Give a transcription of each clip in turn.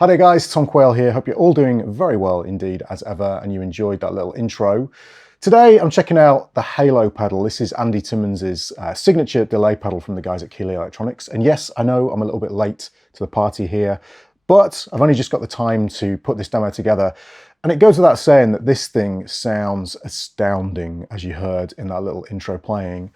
Hi there guys, Tom Quayle here. Hope you're all doing very well indeed as ever and you enjoyed that little intro. Today I'm checking out the Halo pedal. This is Andy Timmons' signature delay pedal from the guys at Keeley Electronics. And yes, I know I'm a little bit late to the party here, but I've only just got the time to put this demo together. And it goes without saying that this thing sounds astounding, as you heard in that little intro playing.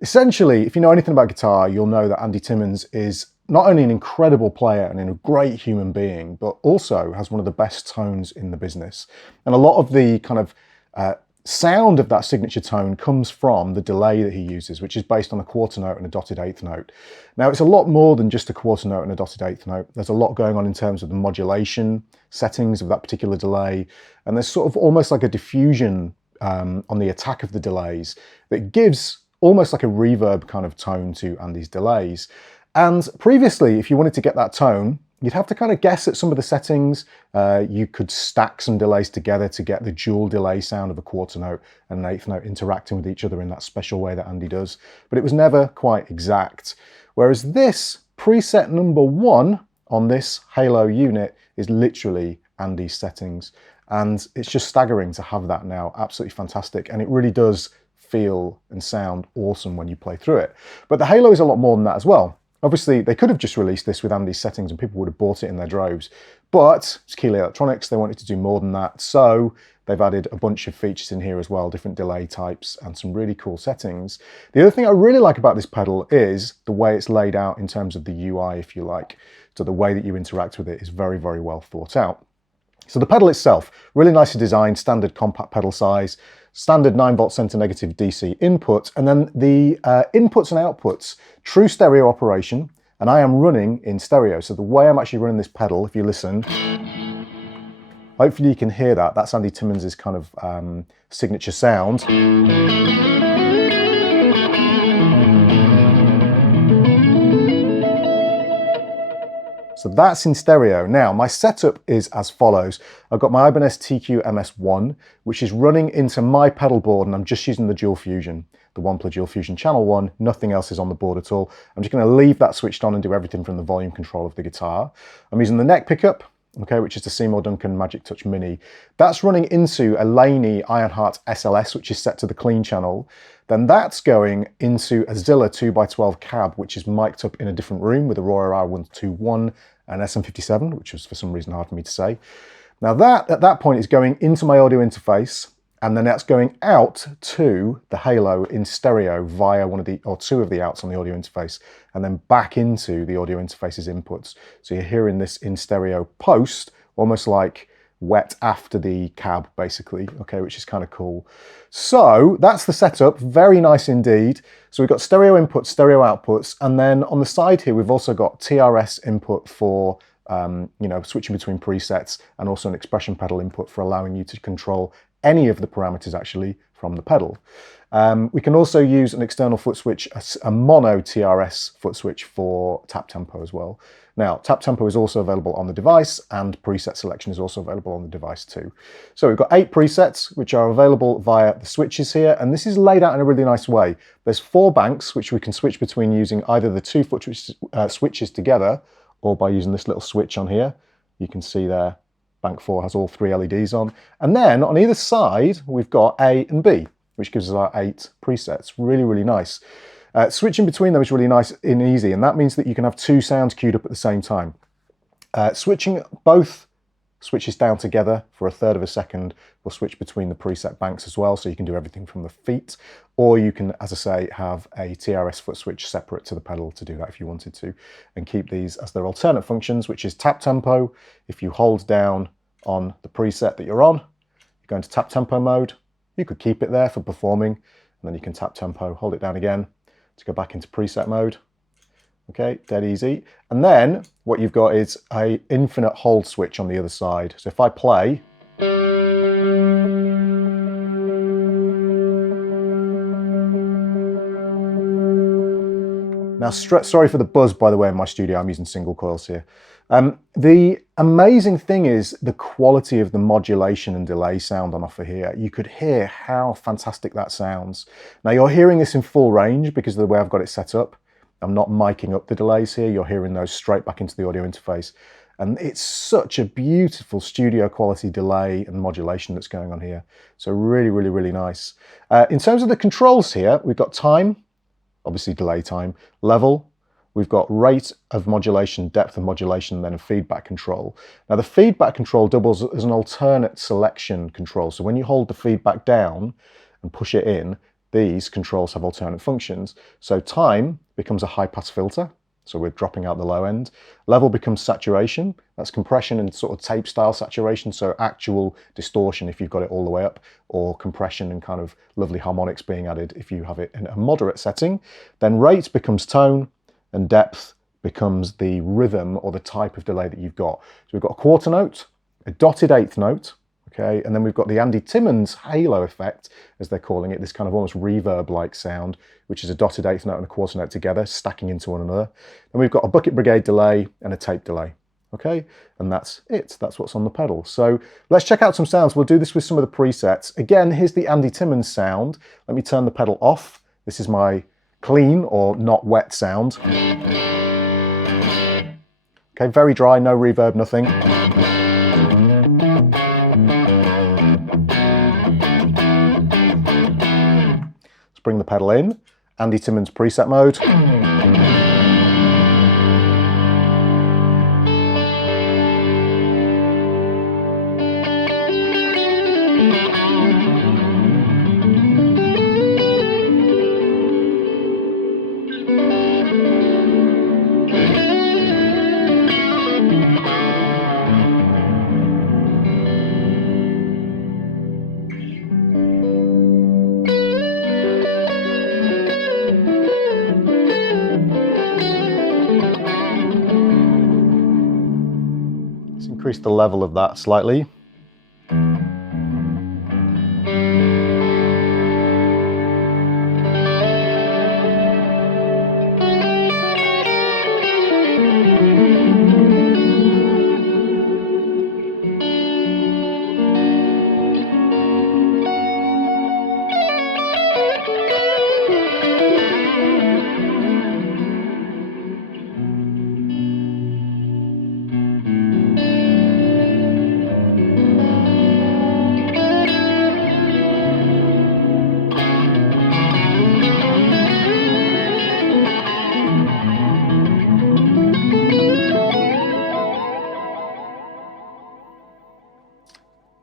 Essentially, if you know anything about guitar, you'll know that Andy Timmons is not only an incredible player and a great human being, but also has one of the best tones in the business. And a lot of the kind of sound of that signature tone comes from the delay that he uses, which is based on a quarter note and a dotted eighth note. Now, it's a lot more than just a quarter note and a dotted eighth note. There's a lot going on in terms of the modulation settings of that particular delay. And there's sort of almost like a diffusion on the attack of the delays that gives almost like a reverb kind of tone to Andy's delays. And previously, if you wanted to get that tone, you'd have to kind of guess at some of the settings. You could stack some delays together to get the dual delay sound of a quarter note and an eighth note interacting with each other in that special way that Andy does. But it was never quite exact. Whereas this preset number 1 on this Halo unit is literally Andy's settings. And it's just staggering to have that now. Absolutely fantastic. And it really does feel and sound awesome when you play through it. But the Halo is a lot more than that as well. Obviously, they could have just released this with Andy's settings and people would have bought it in their droves. But it's Keeley Electronics, they wanted to do more than that. So they've added a bunch of features in here as well, different delay types and some really cool settings. The other thing I really like about this pedal is the way it's laid out in terms of the UI, if you like. So the way that you interact with it is very, very well thought out. So the pedal itself, really nicely designed, standard compact pedal size, standard 9-volt center negative DC input, and then the inputs and outputs, true stereo operation, and I am running in stereo. So the way I'm actually running this pedal, if you listen, hopefully you can hear that. That's Andy Timmons' kind of signature sound. So that's in stereo. Now, my setup is as follows. I've got my Ibanez TQ MS1, which is running into my pedal board, and I'm just using the dual fusion, the 1+ dual fusion channel 1. Nothing else is on the board at all. I'm just going to leave that switched on and do everything from the volume control of the guitar. I'm using the neck pickup, okay, which is the Seymour Duncan Magic Touch Mini. That's running into a Laney Ironheart SLS, which is set to the clean channel. Then that's going into a Zilla 2x12 cab, which is mic'd up in a different room with a Royer R121 and SM57, which was for some reason hard for me to say. Now that, at that point, is going into my audio interface, and then that's going out to the Halo in stereo via one of the, or two of the outs on the audio interface, and then back into the audio interface's inputs. So you're hearing this in stereo post, almost like wet after the cab, basically, okay, which is kind of cool. So that's the setup, very nice indeed. So we've got stereo inputs, stereo outputs, and then on the side here, we've also got TRS input for, you know, switching between presets, and also an expression pedal input for allowing you to control any of the parameters actually from the pedal. We can also use an external foot switch, a mono TRS foot switch for tap tempo as well. Now, tap tempo is also available on the device, and preset selection is also available on the device too. So we've got 8 presets, which are available via the switches here, and this is laid out in a really nice way. There's 4 banks, which we can switch between using either the 2 foot switches together, or by using this little switch on here. You can see there, bank 4 has all 3 LEDs on. And then on either side, we've got A and B, which gives us our 8 presets. Really, really nice. Switching between them is really nice and easy, and that means that you can have 2 sounds queued up at the same time. Switching both switches down together for 1/3 of a second will switch between the preset banks as well, so you can do everything from the feet, or you can, as I say, have a TRS foot switch separate to the pedal to do that if you wanted to, and keep these as their alternate functions, which is tap tempo. If you hold down on the preset that you're on, you go into tap tempo mode. You could keep it there for performing, and then you can tap tempo, hold it down again to go back into preset mode. Okay, dead easy. And then what you've got is a infinite hold switch on the other side. So if I play, now sorry for the buzz, by the way, in my studio. I'm using single coils here. The amazing thing is the quality of the modulation and delay sound on offer here. You could hear how fantastic that sounds. Now you're hearing this in full range because of the way I've got it set up. I'm not miking up the delays here. You're hearing those straight back into the audio interface. And it's such a beautiful studio quality delay and modulation that's going on here. So really, really, really nice. In terms of the controls here, we've got time, obviously delay time, level, we've got rate of modulation, depth of modulation, and then a feedback control. Now the feedback control doubles as an alternate selection control. So when you hold the feedback down and push it in, these controls have alternate functions. So time becomes a high pass filter. So we're dropping out the low end. Level becomes saturation. That's compression and sort of tape style saturation. So actual distortion if you've got it all the way up, or compression and kind of lovely harmonics being added if you have it in a moderate setting. Then rate becomes tone, and depth becomes the rhythm or the type of delay that you've got. So we've got a quarter note, a dotted eighth note, okay, and then we've got the Andy Timmons halo effect, as they're calling it, this kind of almost reverb-like sound, which is a dotted eighth note and a quarter note together, stacking into one another. Then we've got a bucket brigade delay and a tape delay, okay? And that's it, that's what's on the pedal. So let's check out some sounds. We'll do this with some of the presets. Again, here's the Andy Timmons sound. Let me turn the pedal off. This is my clean or not wet sound. Okay, very dry, no reverb, nothing. Bring the pedal in, Andy Timmons preset mode. Increase the level of that slightly.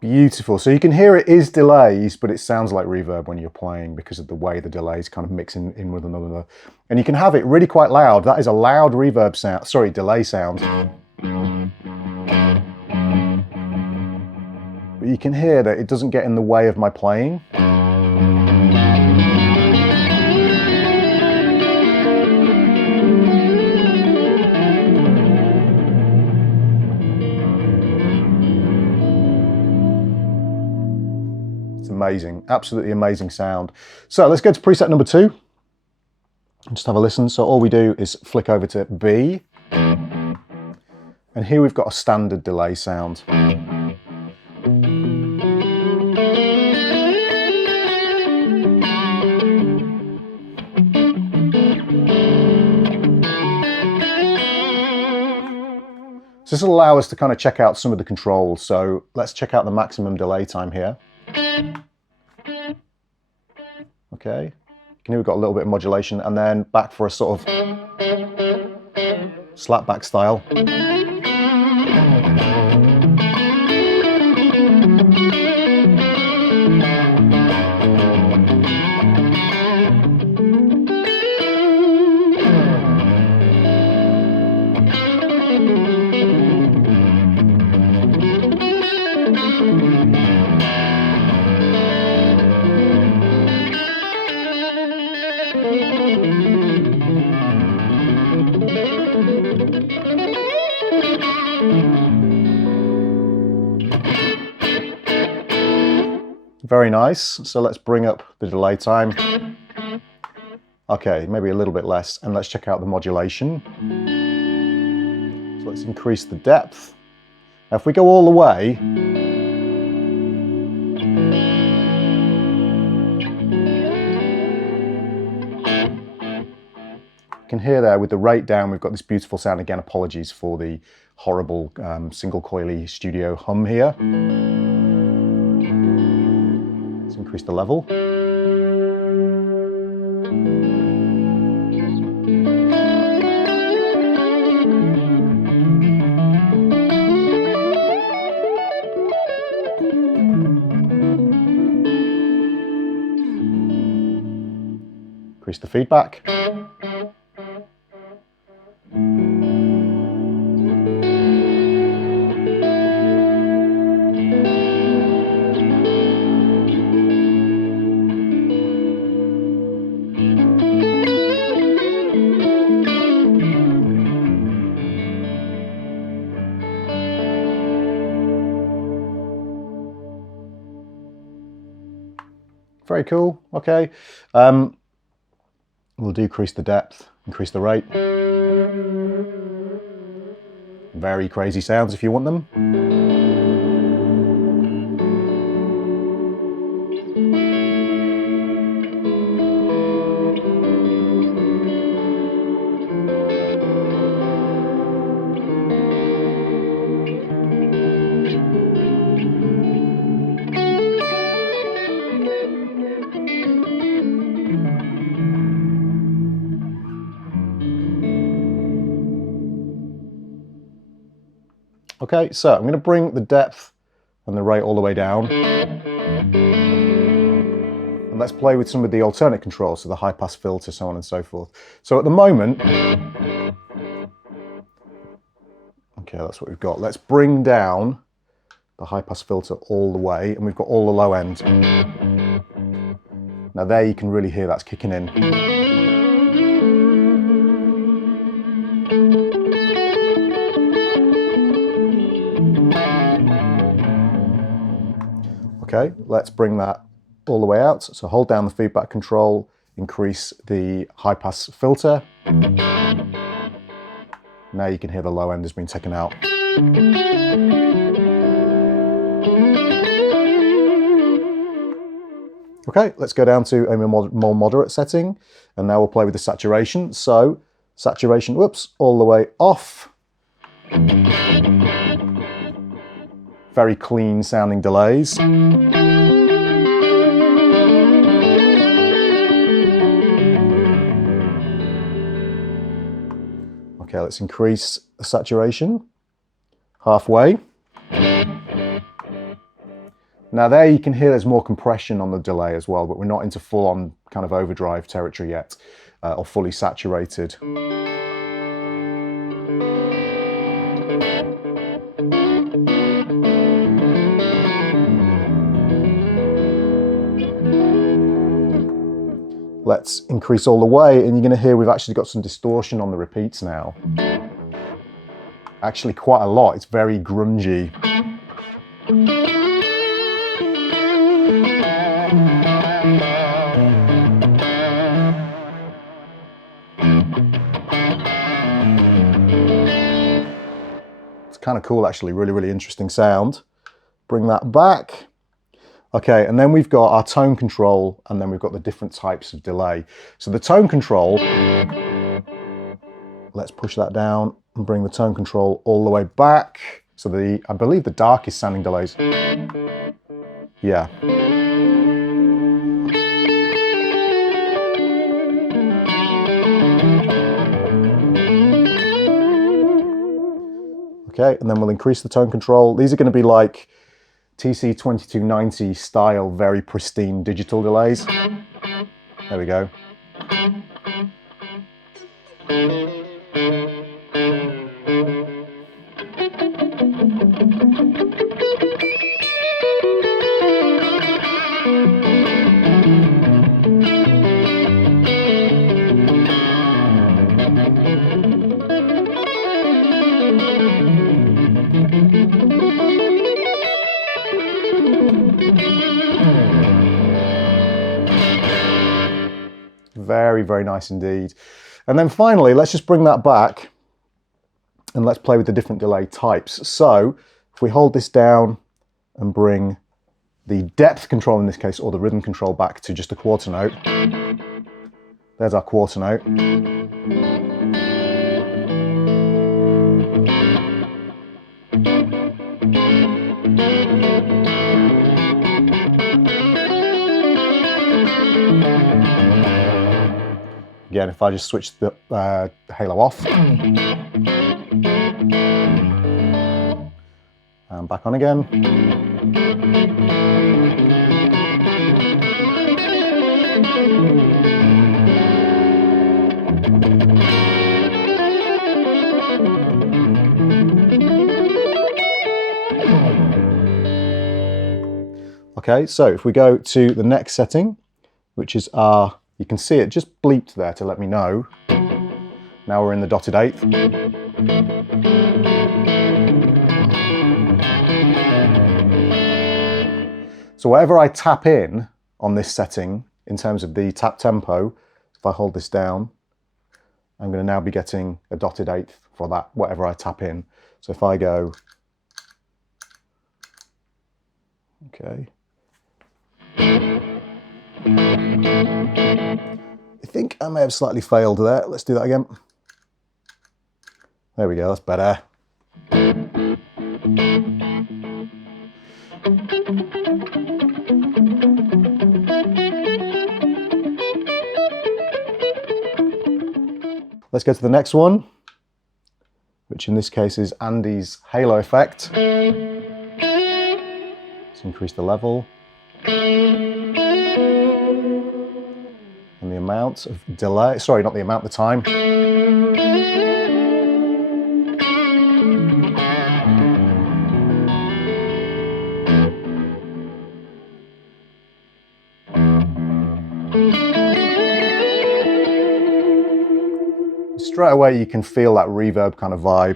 Beautiful. So you can hear it is delays, but it sounds like reverb when you're playing because of the way the delays kind of mix in with another. And you can have it really quite loud. That is a loud reverb sound, sorry, delay sound. But you can hear that it doesn't get in the way of my playing. Amazing, absolutely amazing sound. So let's go to preset number 2 and just have a listen. So all we do is flick over to B, and here we've got a standard delay sound. So this will allow us to kind of check out some of the controls. So let's check out the maximum delay time here. Okay, you can hear we've got a little bit of modulation, and then back for a sort of slapback style. Very nice. So let's bring up the delay time. Okay, maybe a little bit less, and let's check out the modulation. So let's increase the depth. Now if we go all the way, can hear there with the rate down, we've got this beautiful sound. Again, apologies for the horrible single coily studio hum here. Let's increase the level. Increase the feedback. Very cool. Okay. We'll decrease the depth, increase the rate. Very crazy sounds if you want them. Okay, so I'm going to bring the depth and the rate all the way down. And let's play with some of the alternate controls, so the high pass filter, so on and so forth. So at the moment, okay, that's what we've got. Let's bring down the high pass filter all the way, and we've got all the low end. Now there you can really hear that's kicking in. Okay, let's bring that all the way out. So hold down the feedback control, increase the high pass filter. Now you can hear the low end has been taken out. Okay, let's go down to a more moderate setting, and now we'll play with the saturation. So saturation, whoops, all the way off. Very clean sounding delays. Okay, let's increase the saturation halfway. Now there you can hear there's more compression on the delay as well, but we're not into full-on kind of overdrive territory yet, or fully saturated. Let's increase all the way, and you're going to hear we've actually got some distortion on the repeats now. Actually quite a lot, it's very grungy. It's kind of cool actually, really, really interesting sound. Bring that back. Okay, and then we've got our tone control, and then we've got the different types of delay. So the tone control, let's push that down and bring the tone control all the way back. So I believe the darkest sounding delays. Yeah. Okay, and then we'll increase the tone control. These are going to be like TC2290 style, very pristine digital delays. There we go. Very, very nice indeed. And then finally, let's just bring that back and let's play with the different delay types. So if we hold this down and bring the depth control in this case, or the rhythm control, back to just a quarter note, There's our quarter note. Again, if I just switch the halo off and back on again. Okay, so if we go to the next setting, which is our, you can see it just bleeped there to let me know. Now we're in the dotted eighth. So whatever I tap in on this setting, in terms of the tap tempo, if I hold this down, I'm going to now be getting a dotted eighth for that, whatever I tap in. So if I go, okay. I think I may have slightly failed there. Let's do that again. There we go, that's better. Let's go to the next one, which in this case is Andy's halo effect. Let's increase the level. And the amount of delay, sorry, not the amount, the time. Straight away you can feel that reverb kind of vibe.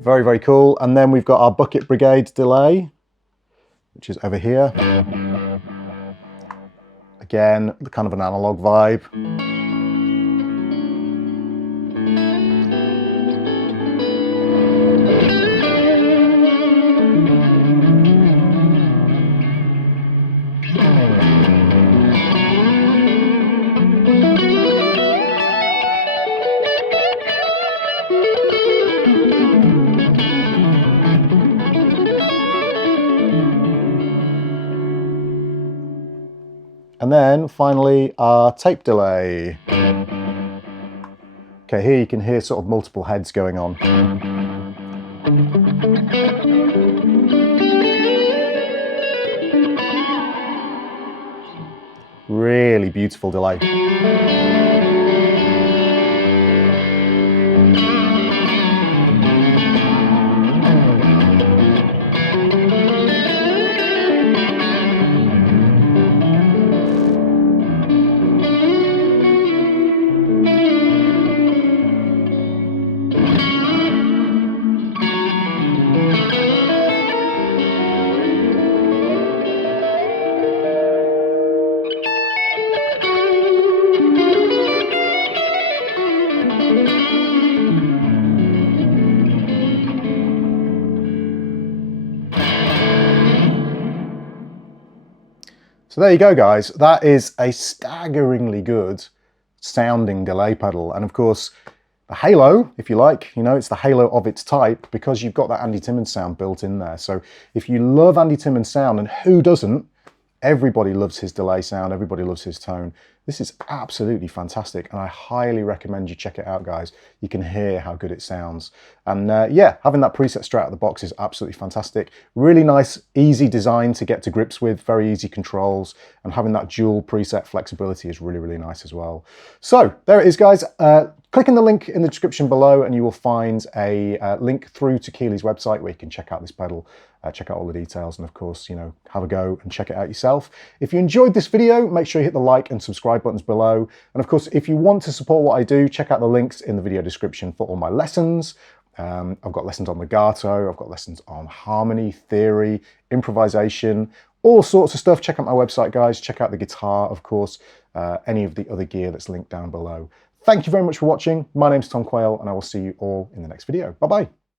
Very, very cool. And then we've got our bucket brigade delay, which is over here. Again, the kind of an analog vibe. And then finally our tape delay. Okay, here you can hear sort of multiple heads going on. Really beautiful delay. So there you go, guys. That is a staggeringly good sounding delay pedal. And of course, the halo, if you like, you know, it's the halo of its type because you've got that Andy Timmons sound built in there. So if you love Andy Timmons sound, and who doesn't, everybody loves his delay sound, everybody loves his tone. This is absolutely fantastic, and I highly recommend you check it out, guys. You can hear how good it sounds. And yeah, having that preset straight out of the box is absolutely fantastic. Really nice, easy design to get to grips with, very easy controls, and having that dual preset flexibility is really, really nice as well. So there it is, guys. Click on the link in the description below and you will find a link through to Keeley's website where you can check out this pedal, check out all the details, and of course, you know, have a go and check it out yourself. If you enjoyed this video, make sure you hit the like and subscribe buttons below. And of course, if you want to support what I do, check out the links in the video description for all my lessons. I've got lessons on Legato, I've got lessons on harmony, theory, improvisation, all sorts of stuff. Check out my website, guys. Check out the guitar, of course, any of the other gear that's linked down below. Thank you very much for watching. My name's Tom Quayle, and I will see you all in the next video. Bye-bye.